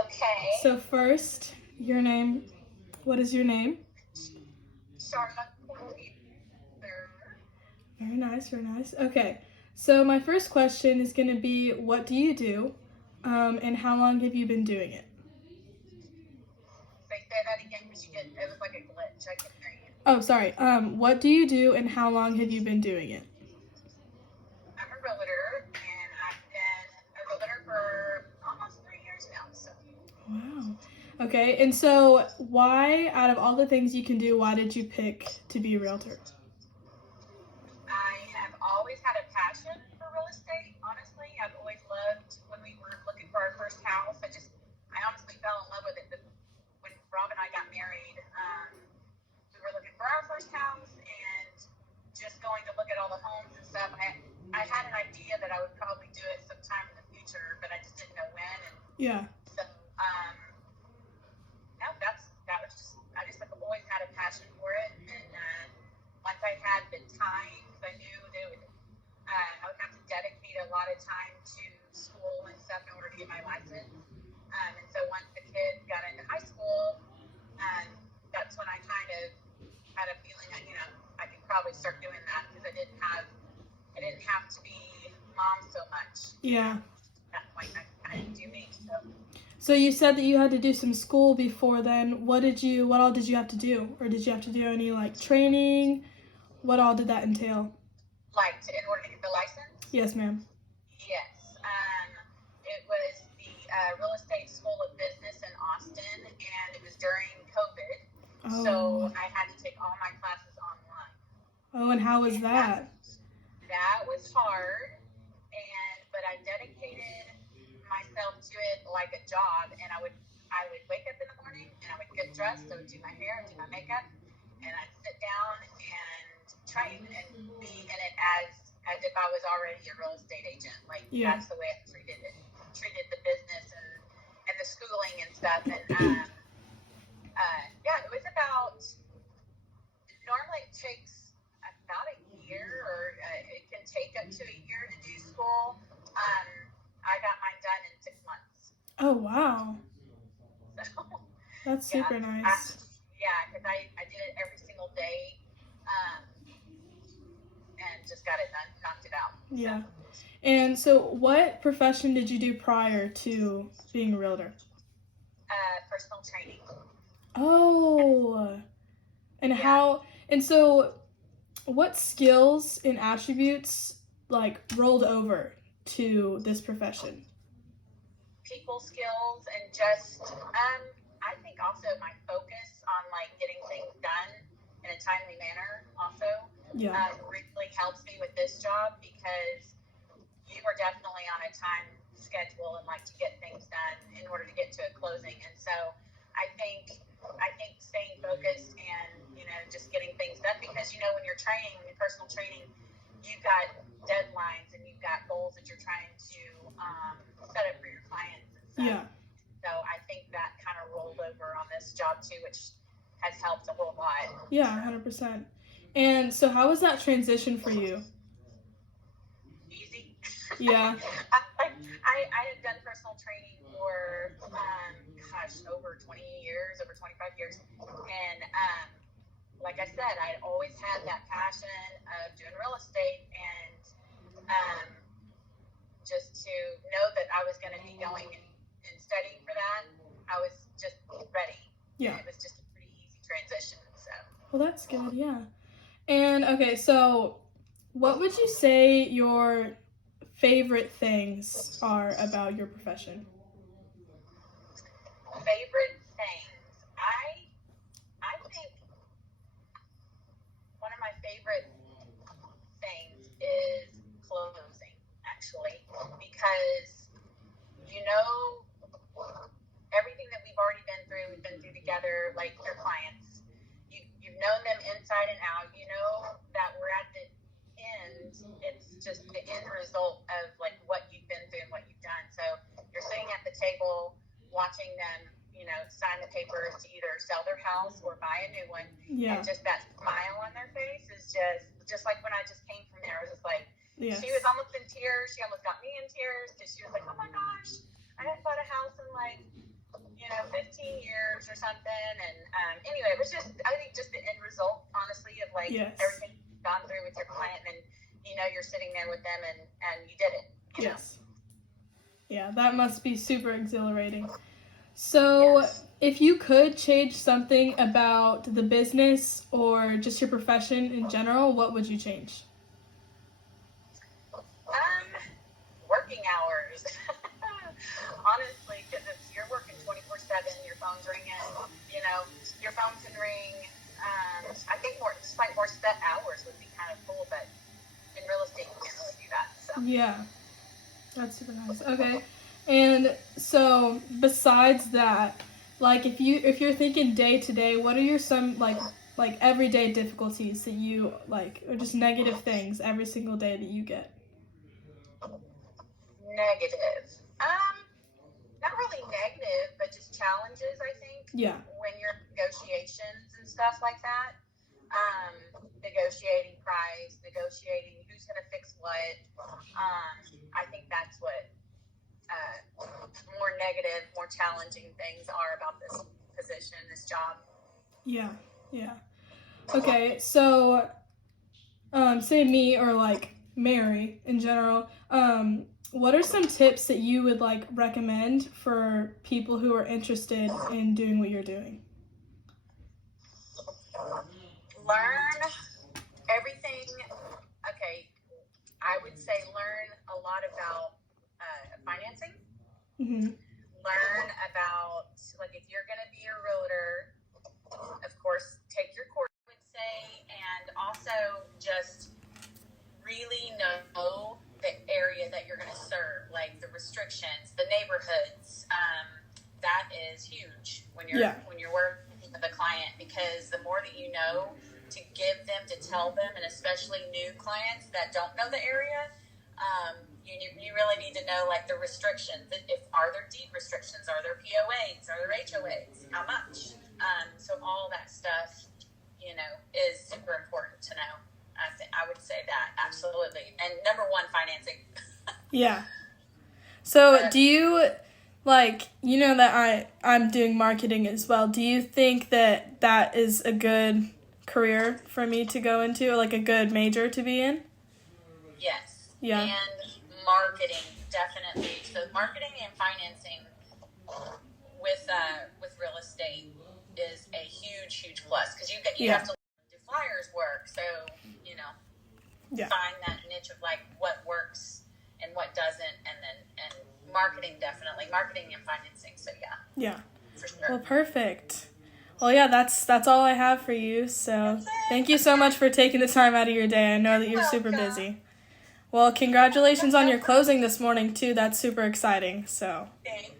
Okay. So first, your name. What is your name? Charlotte. Very nice, very nice. Okay, so my first question is going to be, what do you do, and how long have you been doing it? Say that again because it was like a glitch. I couldn't hear you. Oh, sorry. What do you do, and how long have you been doing it? I'm a realtor, and I've been a realtor for almost 3 years now. So Wow. Okay, and so why, out of all the things you can do, why did you pick to be a realtor? I have always had a passion for real estate. Honestly, I've always loved when we were looking for our first house. I honestly fell in love with it. When Rob and I got married, we were looking for our first house and just going to look at all the homes and stuff. I had an idea that I would probably do it sometime in the future, but I just didn't know when. And Yeah. so, no, that was just I just have always had a passion for it. And once I had the time, because I knew that I would have to dedicate a lot of time to school and stuff in order to get my license. And so once the kids got into high school, that's when I kind of had a feeling that I could probably start doing that because I didn't have to be mom so much. Yeah. At that point, I didn't do me. So you said that you had to do some school before then. What all did you have to do? Or did you have to do any like training? What all did that entail? Like in order to get the license? Yes, ma'am. Yes. It was the Real Estate School of Business in Austin, and it was during COVID. Oh. So I had to take all my classes online. Oh, and how was that? That was hard, but I dedicated myself to it like a job, and I would wake up in the morning and I would get dressed, I would do my hair and do my makeup, and I'd sit down and train and be in it as if I was already a real estate agent. Like That's the way I treated the business and the schooling and stuff. And it was normally it takes about a year, or it can take up to a year to do school. I got mine done in 6 months. Oh, wow. So, that's super nice. Because I did it every single day, and just got it done, knocked it out. Yeah. And so what profession did you do prior to being a realtor? Personal training. Oh. And so what skills and attributes like rolled over to this profession? People skills and just I think also my focus on like getting things done in a timely manner also really helps me with this job, because you are definitely on a time schedule and like to get things done in order to get to a closing. And so I think staying focused and just getting things done, because when you're training, in personal training, you've got deadlines and you've got goals that you're trying to set up for your clients and stuff. Yeah. So I think that kind of rolled over on this job too, which has helped a whole lot. Yeah, 100%. And so how was that transition for you? Easy. Yeah. I had done personal training for over 20 years, over 25 years, and like I said, I'd always had that passion of doing real estate, and just to know that I was going to be going and studying for that, I was just ready. Yeah. And it was just a pretty easy transition. So. Well, that's good. Yeah. And okay, so what would you say your favorite things are about your profession? Favorite things? I think one of my favorite things is closing, actually, because everything that we've already been through, we've been through together, like your clients. You've known them inside and out. You know that we're at the end. It's just the end result of like what you've been through and what you've done. So you're sitting at the table watching them, sign the papers to either sell their house or buy a new one. Yeah. And just that smile on their face is just like when I just came from there. It was just like, yes. She was almost in tears. She almost got me in tears because she was like, oh my gosh, I had bought a house in like or something. And anyway, it was just, I think, just the end result, honestly, of like everything you've gone through with your client, and you're sitting there with them, and you did it. You know? Yeah, that must be super exhilarating. So, if you could change something about the business or just your profession in general, what would you change? Working hours. Honestly, because if you're working 24/7, your phone's ringing, your phone can ring. I think more set hours would be kind of cool, but in real estate, you can't really do that. So. Yeah, that's super nice. Okay, and so besides that, like if you're thinking day to day, what are some like everyday difficulties that you like, or just negative things every single day that you get? Negative. Not really negative, but just challenges, I think. Yeah. When you're negotiations and stuff like that. Negotiating price, negotiating who's going to fix what. I think that's what more negative, more challenging things are about this position, this job. Yeah. Okay, so say me or like Mary in general, what are some tips that you would like recommend for people who are interested in doing what you're doing? Learn everything. Okay, I would say learn a lot about financing. Mm-hmm. Learn about, like, if you're going to be a realtor, of course, take your course, I would say, and also just really know the area that you're going to serve, like the restrictions, the neighborhoods. That is huge when you're working with a client, because the more that you know to give them, to tell them, and especially new clients that don't know the area, you really need to know like the restrictions. Are there deed restrictions? Are there POAs? Are there HOAs? How much? So all that stuff, is super important to know. I would say that, absolutely. And number one, financing. Yeah. So do you, like, that I'm doing marketing as well. Do you think that is a good career for me to go into, like a good major to be in? Yes. Yeah. And marketing, definitely. So marketing and financing with real estate is a huge plus, because you have to do flyers work. So, find that niche of like what works and what doesn't, and marketing, definitely marketing and financing. So yeah, for sure. Well, perfect. Well, yeah, that's all I have for you. So thank you so much for taking the time out of your day. I know that you're super busy. Well, congratulations on your closing this morning too. That's super exciting. So thank